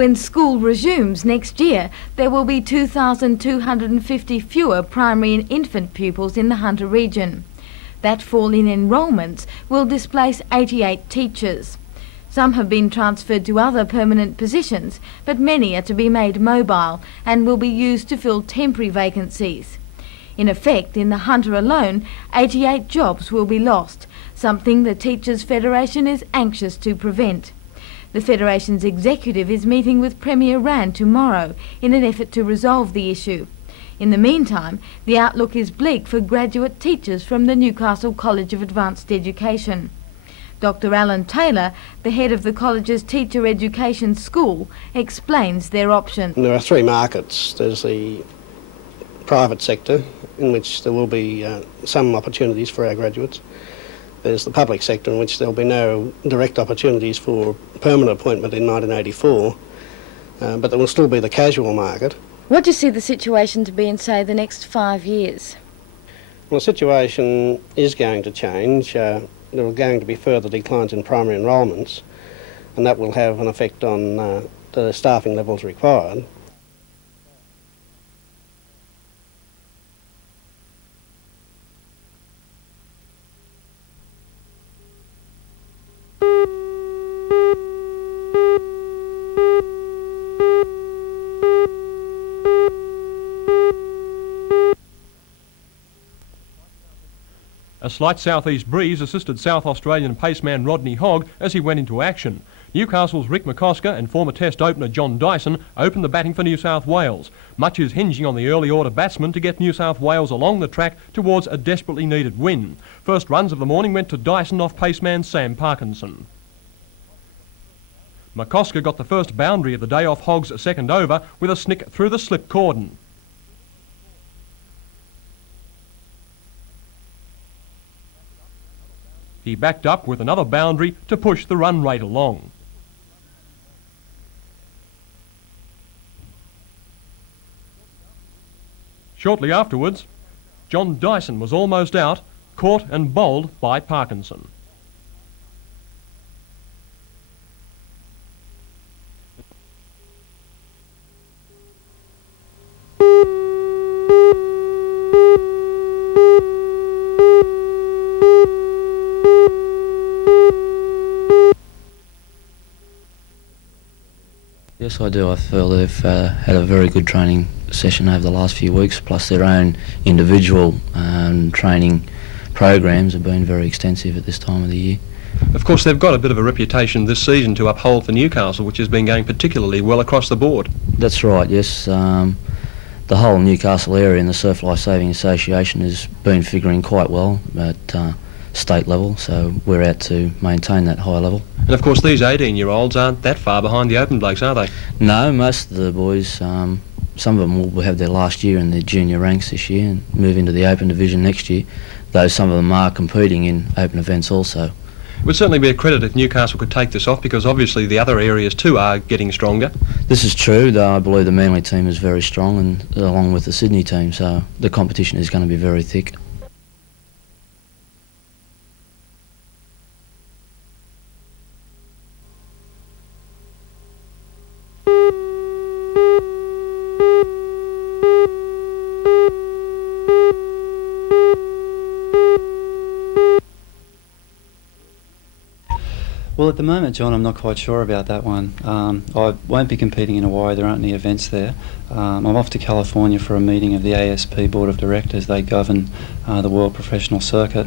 When school resumes next year, there will be 2,250 fewer primary and infant pupils in the Hunter region. That fall in enrolments will displace 88 teachers. Some have been transferred to other permanent positions, but many are to be made mobile and will be used to fill temporary vacancies. In effect, in the Hunter alone, 88 jobs will be lost, something the Teachers' Federation is anxious to prevent. The Federation's executive is meeting with Premier Rand tomorrow in an effort to resolve the issue. In the meantime, the outlook is bleak for graduate teachers from the Newcastle College of Advanced Education. Dr. Alan Taylor, the head of the college's teacher education school, explains their option. There are three markets. There's the private sector, in which there will be some opportunities for our graduates. There's the public sector, in which there will be no direct opportunities for permanent appointment in 1984, but there will still be the casual market. What do you see the situation to be in, say, the next 5 years? Well, the situation is going to change. There are going to be further declines in primary enrolments, and that will have an effect on the staffing levels required. A slight southeast breeze assisted South Australian paceman Rodney Hogg as he went into action. Newcastle's Rick McCosker and former Test opener John Dyson opened the batting for New South Wales. Much is hinging on the early order batsmen to get New South Wales along the track towards a desperately needed win. First runs of the morning went to Dyson off paceman Sam Parkinson. McCosker got the first boundary of the day off Hogg's second over with a snick through the slip cordon. He backed up with another boundary to push the run rate along. Shortly afterwards, John Dyson was almost out, caught and bowled by Parkinson. Yes, I do. I feel they've had a very good training session over the last few weeks, plus their own individual training programs have been very extensive at this time of the year. Of course, they've got a bit of a reputation this season to uphold for Newcastle, which has been going particularly well across the board. That's right, yes. The whole Newcastle area in the Surf Life Saving Association has been figuring quite well at state level, so we're out to maintain that high level. And of course these 18-year-olds aren't that far behind the open blokes, are they? No, most of the boys, some of them will have their last year in the junior ranks this year and move into the open division next year, though some of them are competing in open events also. It would certainly be a credit if Newcastle could take this off, because obviously the other areas too are getting stronger. This is true, though I believe the Manly team is very strong, and along with the Sydney team, so the competition is going to be very thick. Well, at the moment, John, I'm not quite sure about that one. I won't be competing in Hawaii. There aren't any events there. I'm off to California for a meeting of the ASP Board of Directors. They govern the World Professional Circuit.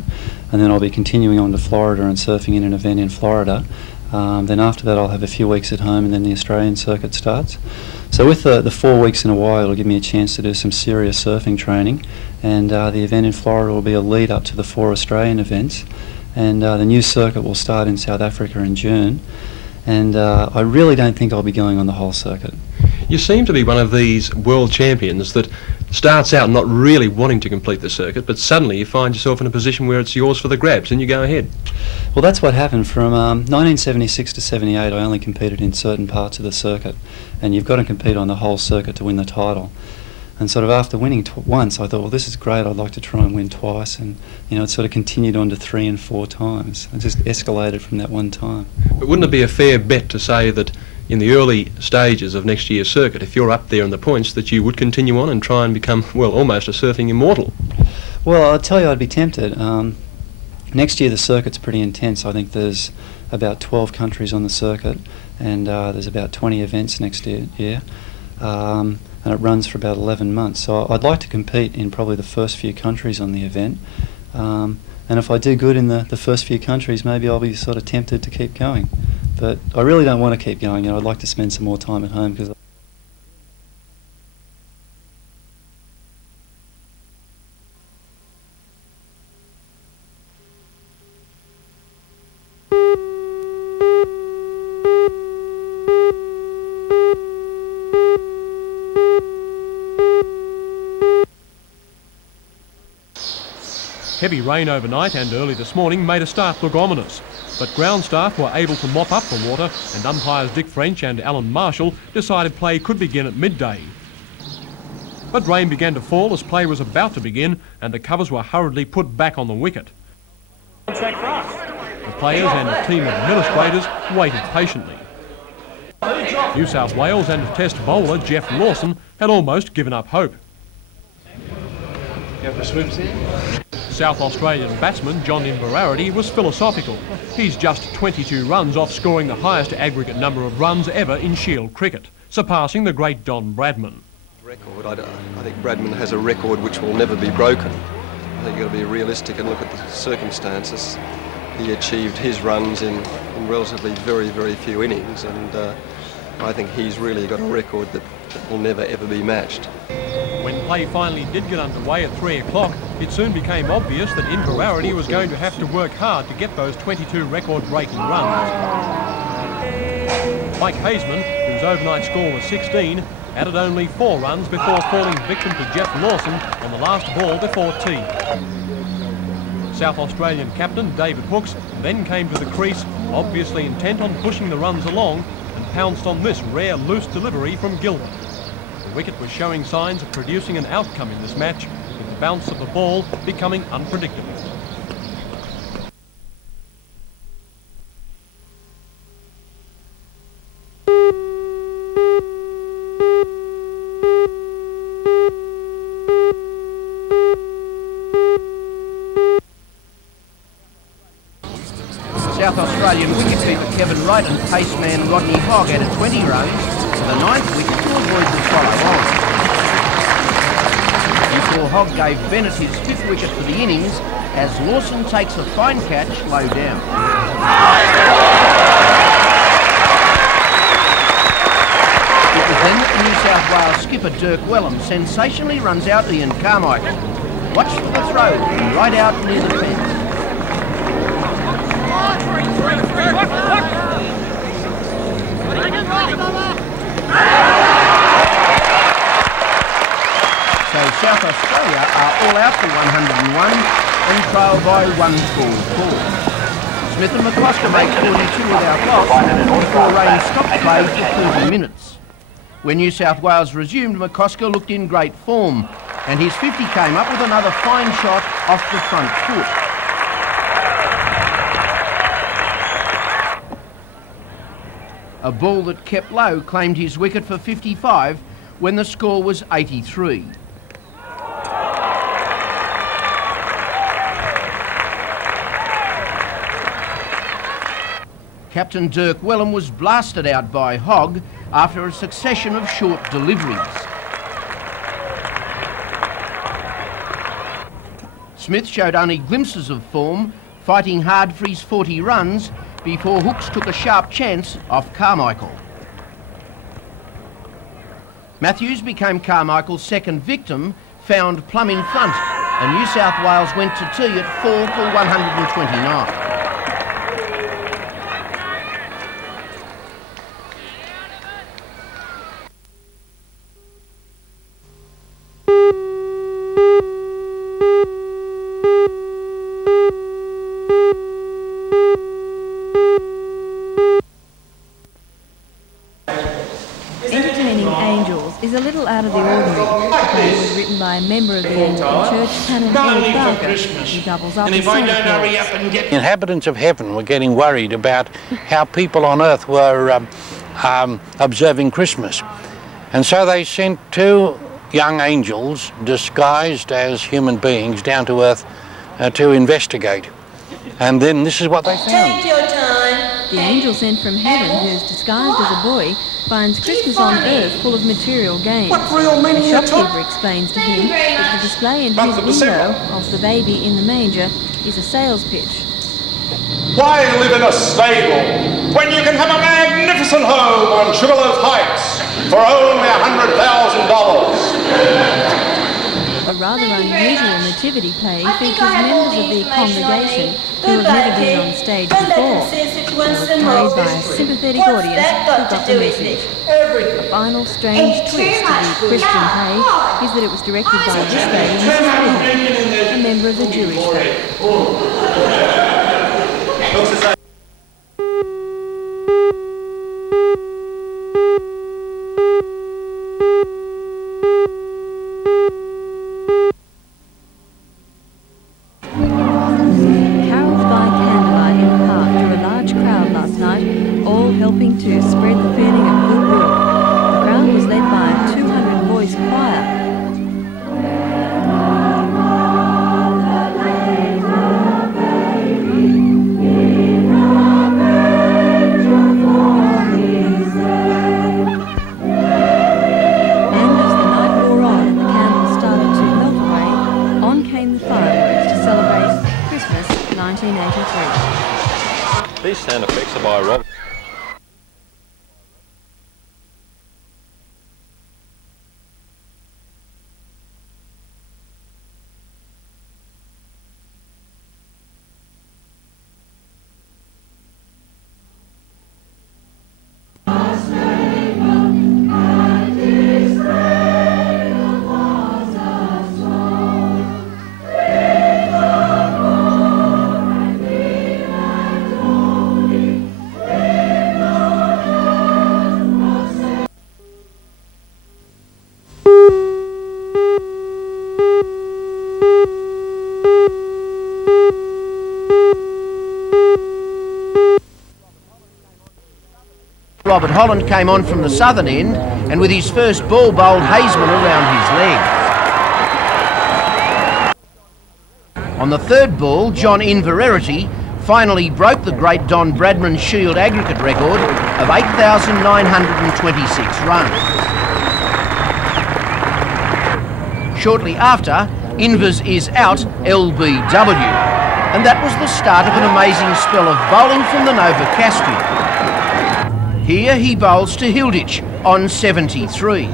And then I'll be continuing on to Florida and surfing in an event in Florida. Then after that, I'll have a few weeks at home, and then the Australian circuit starts. So with the 4 weeks in Hawaii, it'll give me a chance to do some serious surfing training. And the event in Florida will be a lead up to the 4 Australian events. And the new circuit will start in South Africa in June, and I really don't think I'll be going on the whole circuit. You seem to be one of these world champions that starts out not really wanting to complete the circuit, but suddenly you find yourself in a position where it's yours for the grabs and you go ahead. Well, that's what happened. From 1976 to 78, I only competed in certain parts of the circuit, and you've got to compete on the whole circuit to win the title. And sort of after winning once, I thought, well, this is great, I'd like to try and win twice. And, you know, it sort of continued on to 3 and 4 times. It just escalated from that one time. But wouldn't it be a fair bet to say that in the early stages of next year's circuit, if you're up there in the points, that you would continue on and try and become, well, almost a surfing immortal? Well, I'll tell you, I'd be tempted. Next year the circuit's pretty intense. I think there's about 12 countries on the circuit, and there's about 20 events next year. And it runs for about 11 months. So I'd like to compete in probably the first few countries on the event. And if I do good in the first few countries, maybe I'll be sort of tempted to keep going. But I really don't want to keep going. I'd like to spend some more time at home because Heavy rain overnight and early this morning made a start look ominous, but ground staff were able to mop up the water, and umpires Dick French and Alan Marshall decided play could begin at midday. But rain began to fall as play was about to begin, and the covers were hurriedly put back on the wicket. The players and a team of administrators waited patiently. New South Wales and Test bowler Jeff Lawson had almost given up hope. You have the swims here? South Australian batsman John Inverarity was philosophical. He's just 22 runs off scoring the highest aggregate number of runs ever in Shield cricket, surpassing the great Don Bradman. I think Bradman has a record which will never be broken. I think you've got to be realistic and look at the circumstances. He achieved his runs in relatively very, very few innings, and I think he's really got a record that will never ever be matched. When play finally did get underway at 3 o'clock, it soon became obvious that Inverarity was going to have to work hard to get those 22 record-breaking runs. Mike Haseman, whose overnight score was 16, added only 4 runs before falling victim to Jeff Lawson on the last ball before tea. South Australian captain David Hooks then came to the crease, obviously intent on pushing the runs along, and pounced on this rare loose delivery from Gilbert. The wicket was showing signs of producing an outcome in this match, with the bounce of the ball becoming unpredictable. South Australian wicketkeeper Kevin Wright and paceman Rodney Hogg added 20 runs for the 9th wicket to avoid the follow on. Before Hogg gave Bennett his 5th wicket for the innings as Lawson takes a fine catch low down. It was then that the New South Wales skipper Dirk Wellham sensationally runs out Ian Carmichael. Watch for the throw right out near the fence. So South Australia are all out for 101 and trail by 144. Smith and McCloskey make 42 without loss before rain stopped play for 30 minutes. When New South Wales resumed, McCloskey looked in great form, and his 50 came up with another fine shot off the front foot. A ball that kept low claimed his wicket for 55 when the score was 83. Captain Dirk Wellham was blasted out by Hogg after a succession of short deliveries. Smith showed only glimpses of form, fighting hard for his 40 runs before Hooks took a sharp chance off Carmichael. Matthews became Carmichael's second victim, found plumb in front, and New South Wales went to tea at 4 for 129. Is a little out of the ordinary. The play was written by a member of the Anglican Church, Canon Eric Barker, who doubles up as Santa Claus. The inhabitants of heaven were getting worried about how people on earth were observing Christmas. And so they sent 2 young angels disguised as human beings down to Earth to investigate. And then this is what they found. Take your time. The angel sent from heaven, who's disguised as a boy, finds Christmas on Earth full of material gains. The shopkeeper explains to him that the display in his window of the baby in the manger is a sales pitch. Why live in a stable when you can have a magnificent home on Sugarloaf Heights for only $100,000? A rather unusual nativity play features members of the congregation who have never been on stage before. They were carried by a sympathetic audience who got the message. A final strange twist to the Christian play is that it was directed by this lady, Mrs. Whittle, a member of the Jewish faith. Carols by candlelight in the park drew a large crowd last night, all helping to spread the feeling of goodwill. The crowd was led by a 200-voice choir. These sound effects are by Rob. Robert Holland came on from the southern end and with his first ball bowled Haseman around his leg. On the third ball, John Inverarity finally broke the great Don Bradman Shield aggregate record of 8,926 runs. Shortly after, Invers is out LBW, and that was the start of an amazing spell of bowling from the Nova Caspian. Here he bowls to Hilditch on 73.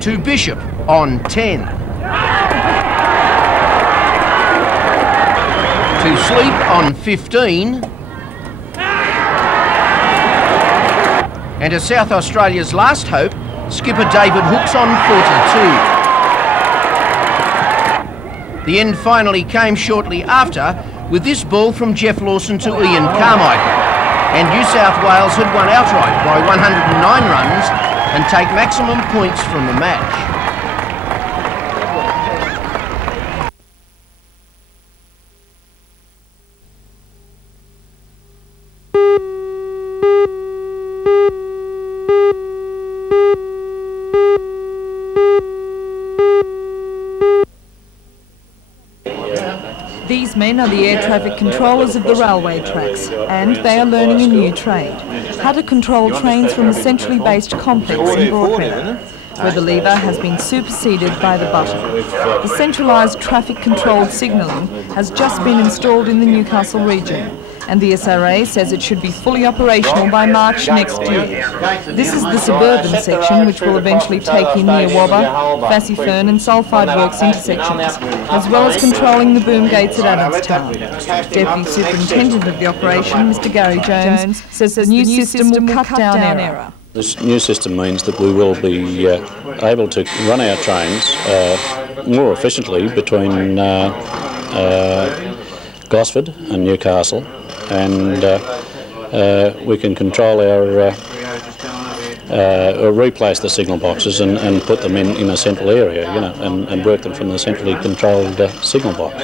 To Bishop on 10. To Sleep on 15. And to South Australia's last hope, skipper David Hooks on 42. The end finally came shortly after, with this ball from Jeff Lawson to Ian Carmichael. And New South Wales had won outright by 109 runs and take maximum points from the match. These men are the air traffic controllers of the railway tracks, and they are learning a new trade: how to control trains from a centrally based complex in Broadmeadow, where the lever has been superseded by the button. The centralised traffic controlled signalling has just been installed in the Newcastle region, and the SRA says it should be fully operational by March next year. This is the suburban section, which will eventually take in near Wobber, Fassifern and Sulphide Works intersections, as well as controlling the boom gates at Adamstown. Deputy Superintendent of the operation, Mr Gary Jones, says the new system will cut down error. This new system means that we will be able to run our trains more efficiently between Gosford and Newcastle, and we can control our or replace the signal boxes and put them in a central area, you know, and work them from the centrally controlled signal box.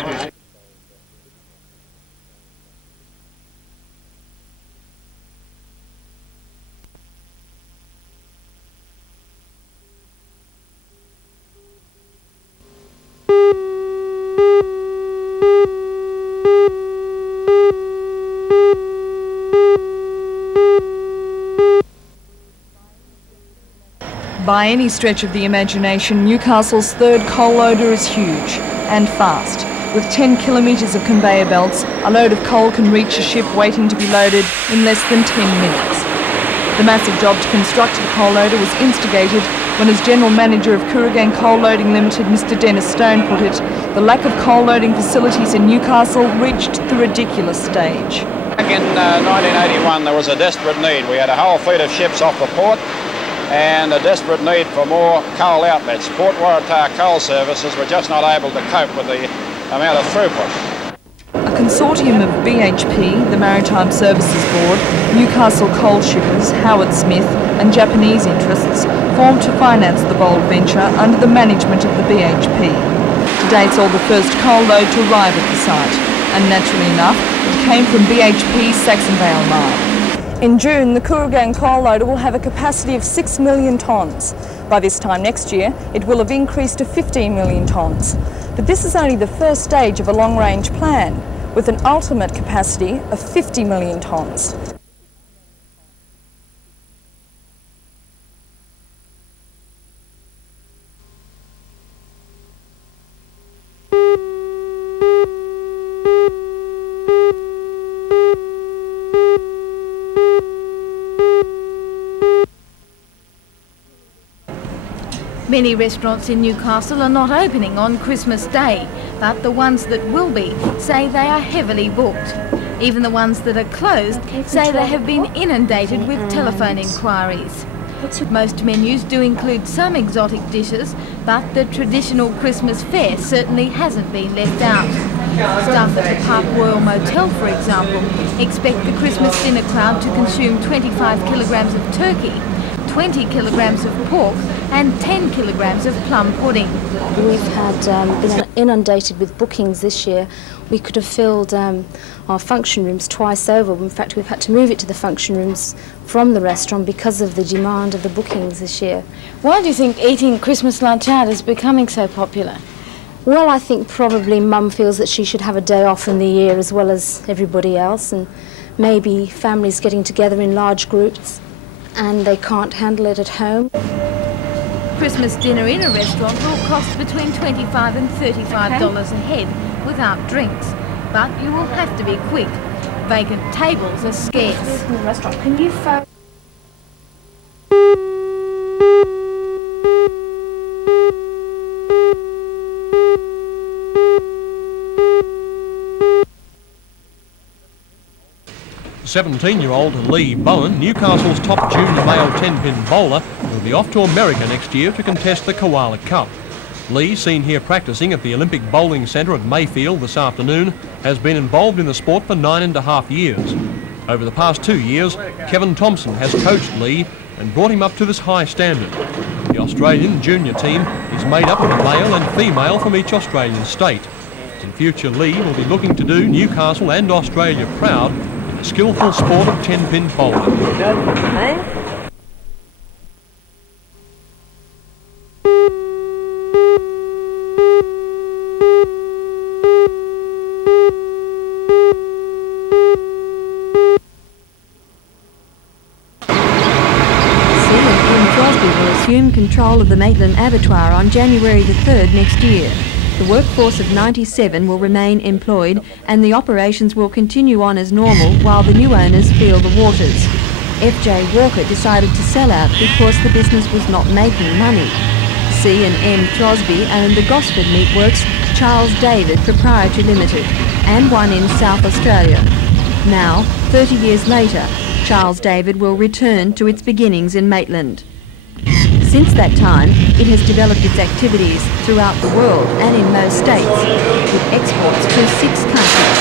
By any stretch of the imagination, Newcastle's third coal loader is huge and fast. With 10 kilometres of conveyor belts, a load of coal can reach a ship waiting to be loaded in less than 10 minutes. The massive job to construct the coal loader was instigated when, as General Manager of Kooragang Coal Loading Limited, Mr Dennis Stone put it, the lack of coal loading facilities in Newcastle reached the ridiculous stage. Back in 1981 there was a desperate need. We had a whole fleet of ships off the port and a desperate need for more coal outlets. Port Waratah coal services were just not able to cope with the amount of throughput. A consortium of BHP, the Maritime Services Board, Newcastle coal shippers, Howard Smith and Japanese interests formed to finance the bold venture under the management of the BHP. Today saw the first coal load to arrive at the site, and naturally enough, it came from BHP's Saxonvale mine. In June, the Kooragang coal loader will have a capacity of 6 million tonnes. By this time next year, it will have increased to 15 million tonnes. But this is only the first stage of a long-range plan, with an ultimate capacity of 50 million tonnes. Many restaurants in Newcastle are not opening on Christmas Day, but the ones that will be say they are heavily booked. Even the ones that are closed say they have been inundated with telephone inquiries. Most menus do include some exotic dishes, but the traditional Christmas fare certainly hasn't been left out. Staff at the Park Royal Motel, for example, expect the Christmas dinner crowd to consume 25 kilograms of turkey, 20 kilograms of pork and 10 kilograms of plum pudding. We've been inundated with bookings this year. We could have filled our function rooms twice over. In fact, we've had to move it to the function rooms from the restaurant because of the demand of the bookings this year. Why do you think eating Christmas lunch out is becoming so popular? Well, I think probably Mum feels that she should have a day off in the year as well as everybody else, and maybe families getting together in large groups and they can't handle it at home. Christmas dinner in a restaurant will cost between $25 and $35 a head without drinks, but you will have to be quick. Vacant tables are scarce. Can you phone? "17-year-old Lee Bowen, Newcastle's top junior male 10-pin bowler, will be off to America next year to contest the Koala Cup. Lee, seen here practising at the Olympic Bowling Centre at Mayfield this afternoon, has been involved in the sport for 9.5 years. Over the past 2 years, Kevin Thompson has coached Lee and brought him up to this high standard. The Australian junior team is made up of a male and female from each Australian state. In future, Lee will be looking to do Newcastle and Australia proud in the skillful sport of 10-pin bowling. Assume control of the Maitland Abattoir on January the 3rd next year. The workforce of 97 will remain employed and the operations will continue on as normal while the new owners feel the waters. F.J. Walker decided to sell out because the business was not making money. C&M Throsby owned the Gosford Meat Works, Charles David Proprietary Limited, and one in South Australia. Now, 30 years later, Charles David will return to its beginnings in Maitland. Since that time, it has developed its activities throughout the world and in most states, with exports to 6 countries.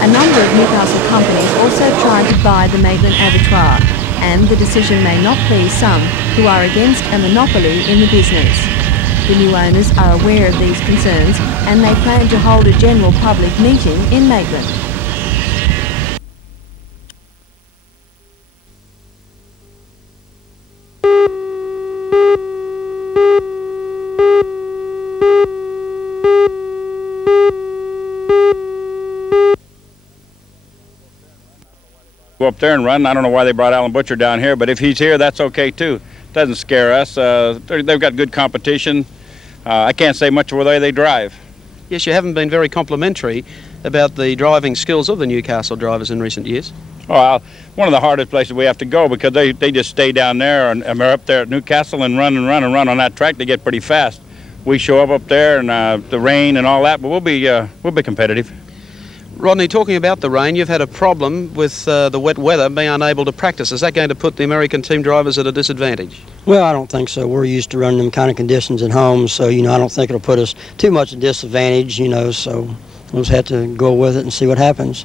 A number of Newcastle companies also tried to buy the Maitland Abattoir, and the decision may not please some who are against a monopoly in the business. The new owners are aware of these concerns, and they plan to hold a general public meeting in Maitland. go up there and run. I don't know why they brought Alan Butcher down here, but if he's here, that's okay too. Doesn't scare us. They've got good competition. I can't say much of the way they drive. Yes, you haven't been very complimentary about the driving skills of the Newcastle drivers in recent years. Well, one of the hardest places we have to go because they just stay down there and they're up there at Newcastle and run on that track. They get pretty fast. We show up there and the rain and all that, but we'll be competitive. Rodney, talking about the rain, you've had a problem with the wet weather, being unable to practice. Is that going to put the American team drivers at a disadvantage? Well, I don't think so. We're used to running them kind of conditions at home, so, I don't think it'll put us too much at disadvantage, so we'll just have to go with it and see what happens.